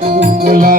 तुमला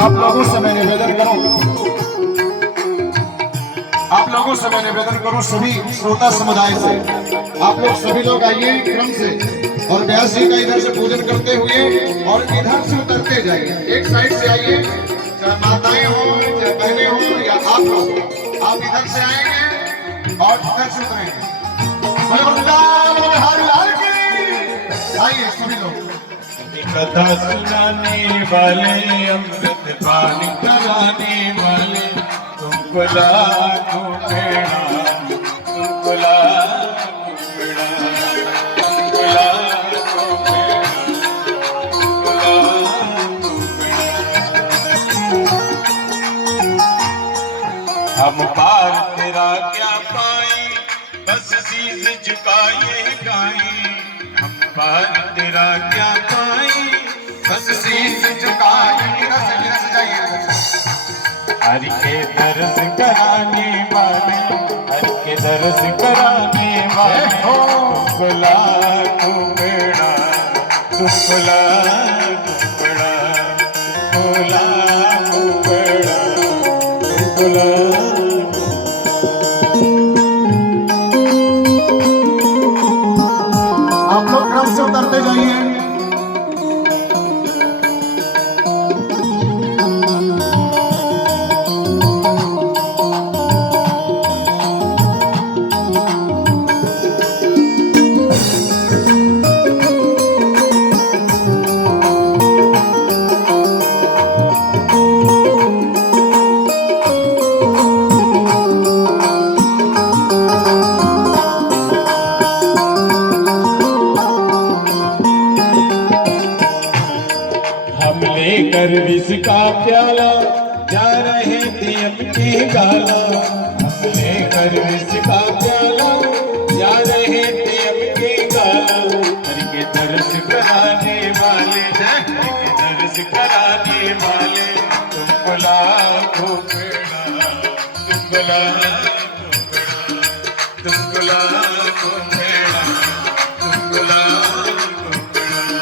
आप लोगों से मैं निवेदन करूं, आप लोगों से मैं निवेदन करूं, सभी श्रोता समुदाय से, आप लोग सभी लोग आइए क्रम से और व्यास जी का इधर से पूजन करते हुए और इधर से उतरते जाइए। एक साइड से आइए, चाहे माताएं हो चाहे बहनें हो या आप लोग, आप इधर से आएंगे और इधर से उतरेंगे। आइए सभी लोग। कथा सुनाने वाले, अमृत पान कराने वाले, तुमको लाखों प्रणाम, तुमको लाखों प्रणाम, तुमको लाखों प्रणाम, तुमको लाखों प्रणाम। हम पार तेरा क्या पाए, बस शीश झुकाए गाए, हम पार तेरा क्या पाए, बस शीश झुकाए। हर के दर्द कराने वाले, हर के दर्द कराने वाले, हो गुला कुबड़ा, गुला कुबड़ा, गुला कुबड़ा, गुला। आप लोग क्रम से उतरते जाइए। लेकर विष का प्याला जा रहे थे अपने गाला, हम लेकर विष का प्याला जा रहे थे अपने गाला। हर के दर्श कराने वाले, हर के दर्श कराने वाले, तुमको लाखों प्रणाम, तुमको लाखों प्रणाम, तुमको लाखों प्रणाम, तुमको लाखों प्रणाम।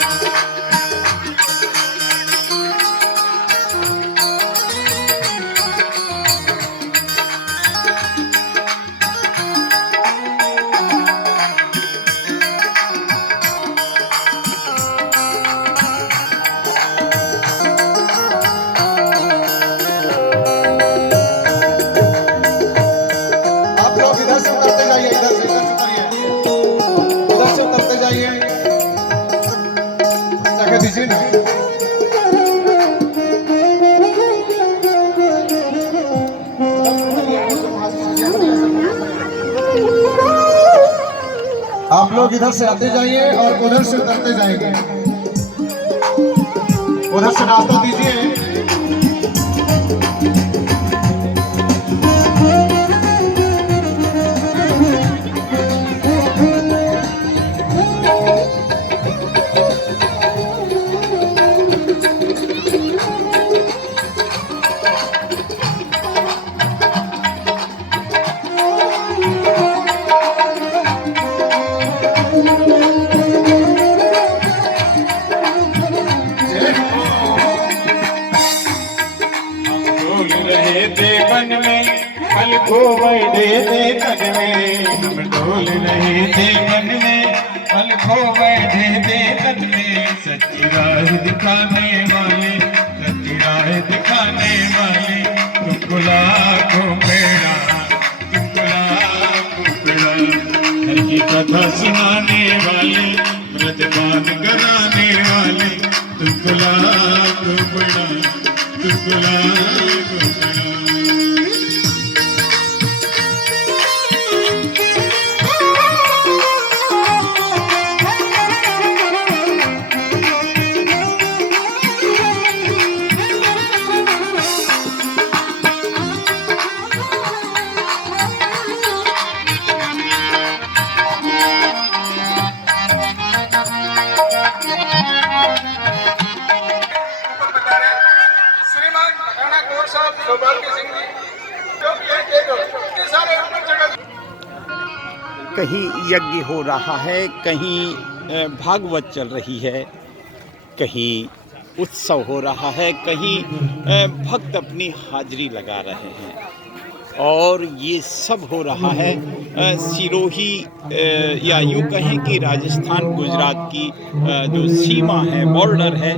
दीजिए ना। आप लोग इधर से आते जाइए और उधर से उतरते जाएंगे। उधर से नाश्ता दीजिए। मन में पल को बैठे थे तन में, हम डोल रहे थे मन में पल को बैठे थे तन में। सच्ची राह दिखाने वाले, सच्ची राह दिखाने वाले, तुमको लाखों प्रणाम, तुमको लाखों प्रणाम। हर की कथा सुनाने वाले, व्रत पान कराने वाले, तुमको लाखों प्रणाम, तुमको लाखों प्रणाम। सौभाग्य सिंह जी जो भी है ये सारे अपनी जगह। कहीं यज्ञ हो रहा है, कहीं भागवत चल रही है, कहीं उत्सव हो रहा है, कहीं भक्त अपनी हाजिरी लगा रहे हैं और ये सब हो रहा है सिरोही या यूँ कहें कि राजस्थान गुजरात की जो सीमा है, बॉर्डर है,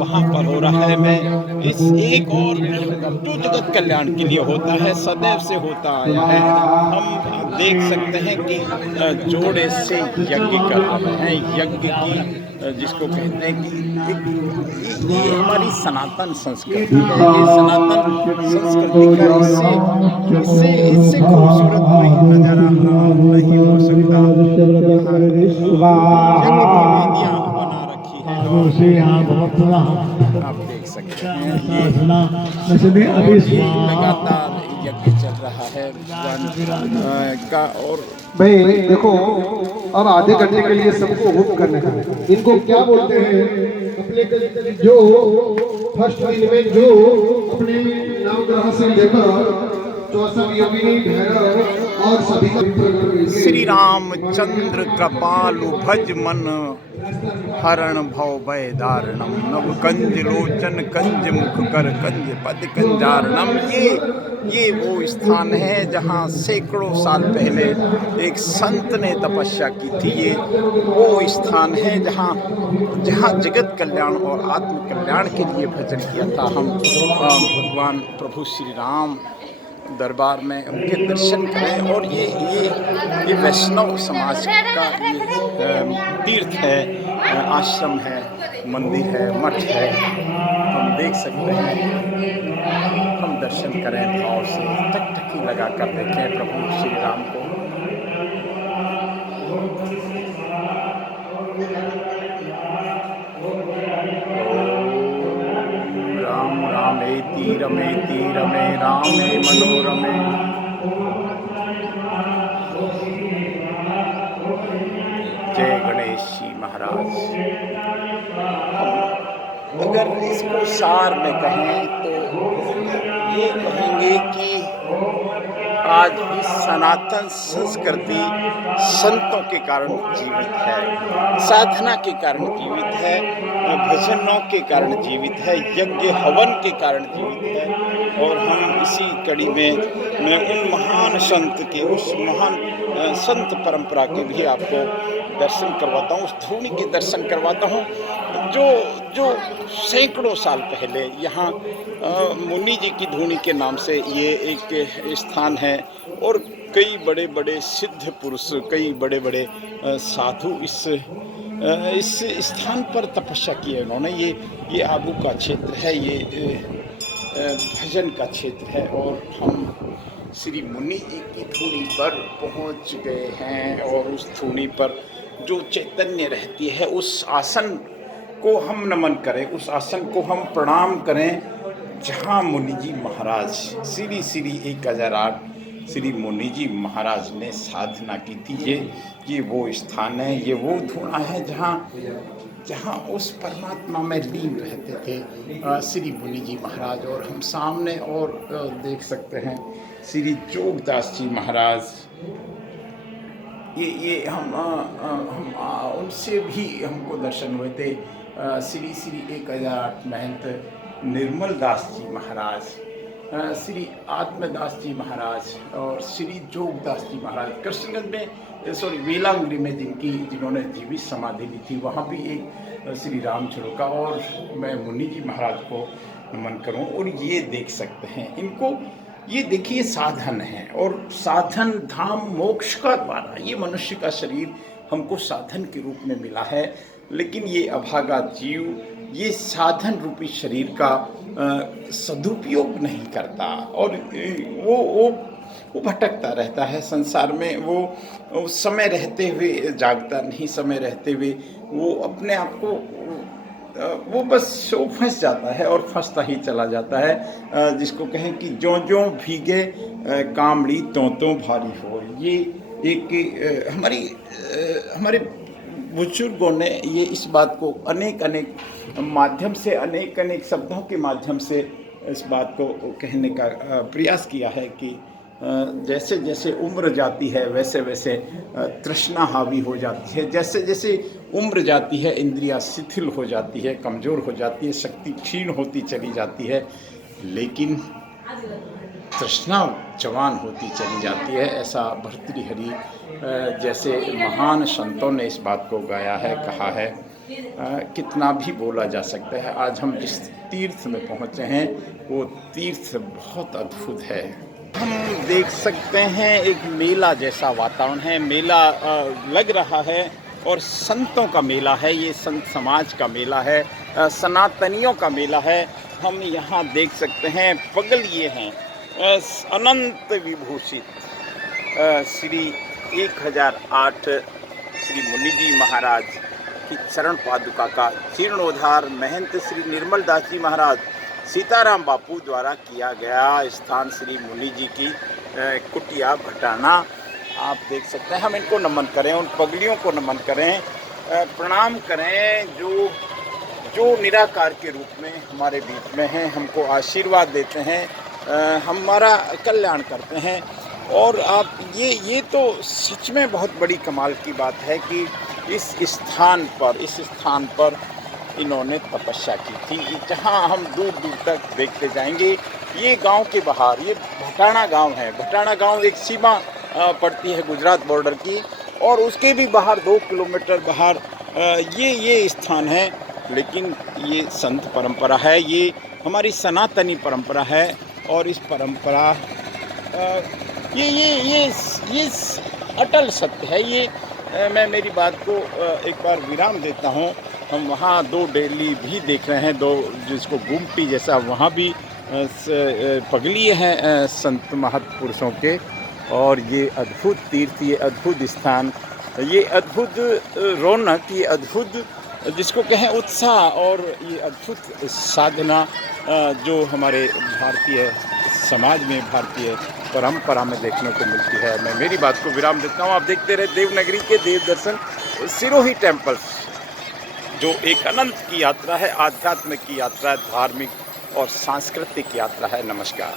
वहाँ पर हो रहा है। मैं इस एक और जो जगत कल्याण के लिए होता है, सदैव से होता आया है। हम देख सकते हैं कि जोड़े से यज्ञ कर रहे हैं, यज्ञ की जिसको कहते हैं कि ये हमारी सनातन संस्कृति है, ये सनातन संस्कृति का इससे खूबसूरत कोई नज़ारा नहीं हो सकता। यज्ञ की वेदियाँ बना रखी है और आप देख सकते हैं ये लगातार यज्ञ चल रहा है भगवान का। और भाई देखो अब आधे घंटे के लिए सबको हुक्म करने का है। इनको क्या बोलते हैं अपने जो फर्स्ट दिन में जो अपने नाम ग्रह से लेकर 64 योगिनी भैरव और सभी का श्री रामचंद्र कृपालु भज मन हरण भव भय दारणम नव कंज लोचन कंज मुख कर कंज पद कंजारणम। ये वो स्थान है जहाँ सैकड़ों साल पहले एक संत ने तपस्या की थी। ये वो स्थान है जहाँ जगत कल्याण और आत्म कल्याण के लिए भजन किया था। हम भगवान प्रभु श्री राम दरबार में उनके दर्शन करें। और ये वैष्णव समाज का ये तीर्थ है, आश्रम है, मंदिर है, मठ है। हम देख सकते हैं, हम दर्शन करें भाव से, टकटकी लगा कर देखें प्रभु श्री राम को। राम रामेति रमेति रमे रामे मनोरमे। जय गणेश जी महाराज। अगर इसको सार में कहें तो ये कहेंगे कि आज भी सनातन संस्कृति संतों के कारण जीवित है, साधना के कारण जीवित है, भजनों के कारण जीवित है, यज्ञ हवन के कारण जीवित है। और हम इसी कड़ी में मैं उन महान संत के, उस महान संत परंपरा के भी आपको दर्शन करवाता हूँ, उस धूनी के दर्शन करवाता हूँ जो सैकड़ों साल पहले यहाँ मुनि जी की धूनी के नाम से ये एक स्थान है। और कई बड़े बड़े सिद्ध पुरुष, कई बड़े बड़े साधु इस स्थान पर तपस्या की है उन्होंने। ये आबू का क्षेत्र है, ये भजन का क्षेत्र है। और हम श्री मुनि जी की धूनी पर पहुंच गए हैं और उस धूनी पर जो चैतन्य रहती है उस आसन को हम नमन करें, उस आसन को हम प्रणाम करें जहाँ मुनि जी महाराज श्री श्री 1008 श्री मुनि जी महाराज ने साधना की थी। ये वो स्थान है, ये वो धूना है जहाँ उस परमात्मा में लीन रहते थे श्री मुनि जी महाराज। और हम सामने और देख सकते हैं श्री जोगदास जी महाराज। ये हम उनसे भी हमको दर्शन हुए थे। श्री श्री 1008 महंत निर्मल दास जी महाराज, श्री आत्मदास जी महाराज और श्री जोगदास जी महाराज कृष्णगंज में वेलांगरी में जिन्होंने जीवित समाधि ली थी, वहाँ भी एक श्री राम झुड़का। और मैं मुनि जी महाराज को नमन करूँ। और ये देख सकते हैं इनको, ये देखिए साधन है और साधन धाम मोक्ष का द्वारा ये मनुष्य का शरीर हमको साधन के रूप में मिला है। लेकिन ये अभागा जीव ये साधन रूपी शरीर का सदुपयोग नहीं करता और वो भटकता रहता है संसार में। वो समय रहते हुए जागता नहीं, समय रहते हुए वो अपने आप को वो बस फंस जाता है और फंसता ही चला जाता है। जिसको कहें कि ज्यों भीगे कामड़ी त्यों भारी हो। ये एक हमारे बुजुर्गों ने ये इस बात को अनेक माध्यम से, अनेक शब्दों के माध्यम से इस बात को कहने का प्रयास किया है कि जैसे जैसे उम्र जाती है वैसे वैसे तृष्णा हावी हो जाती है, जैसे जैसे उम्र जाती है इंद्रियां शिथिल हो जाती है, कमज़ोर हो जाती है, शक्ति क्षीण होती चली जाती है, लेकिन तृष्णा जवान होती चली जाती है। ऐसा भर्तृहरि जैसे महान संतों ने इस बात को गाया है, कहा है। कितना भी बोला जा सकता है। आज हम जिस तीर्थ में पहुँचे हैं वो तीर्थ बहुत अद्भुत है। हम देख सकते हैं एक मेला जैसा वातावरण है, मेला लग रहा है और संतों का मेला है, ये संत समाज का मेला है, सनातनियों का मेला है। हम यहाँ देख सकते हैं पगलिए हैं अनंत विभूषित श्री 1008 श्री मुनि जी महाराज की चरण पादुका का जीर्णोद्धार महंत श्री निर्मल दास जी महाराज सीताराम बापू द्वारा किया गया स्थान श्री मुनि जी की कुटिया भटाना। आप देख सकते हैं। हम इनको नमन करें, उन पगलियों को नमन करें, प्रणाम करें जो निराकार के रूप में हमारे बीच में हैं, हमको आशीर्वाद देते हैं, हमारा कल्याण करते हैं। और आप ये तो सच में बहुत बड़ी कमाल की बात है कि इस स्थान पर इन्होंने तपस्या की थी, जहां हम दूर दूर तक देखते जाएंगे। ये गांव के बाहर ये भटाना गांव है। भटाना गांव एक सीमा पड़ती है गुजरात बॉर्डर की, और उसके भी बाहर 2 किलोमीटर बाहर ये स्थान है। लेकिन ये संत परंपरा है, ये हमारी सनातनी परंपरा है, और इस परंपरा ये अटल सत्य है। ये मैं मेरी बात को एक बार विराम देता हूँ। हम वहाँ 2 डेली भी देख रहे हैं, 2 जिसको गुम्टी जैसा, वहाँ भी पगलिए हैं संत महापुरुषों के। और ये अद्भुत तीर्थ, ये अद्भुत स्थान, ये अद्भुत रौनक, ये अद्भुत जिसको कहें उत्साह, और ये अद्भुत साधना जो हमारे भारतीय समाज में, भारतीय परंपरा में देखने को मिलती है। मैं मेरी बात को विराम देता हूँ। आप देखते रहे देवनगरी के देव दर्शन, सिरोही टेम्पल्स, जो एक अनंत की यात्रा है, आध्यात्म की यात्रा है, धार्मिक और सांस्कृतिक यात्रा है। नमस्कार।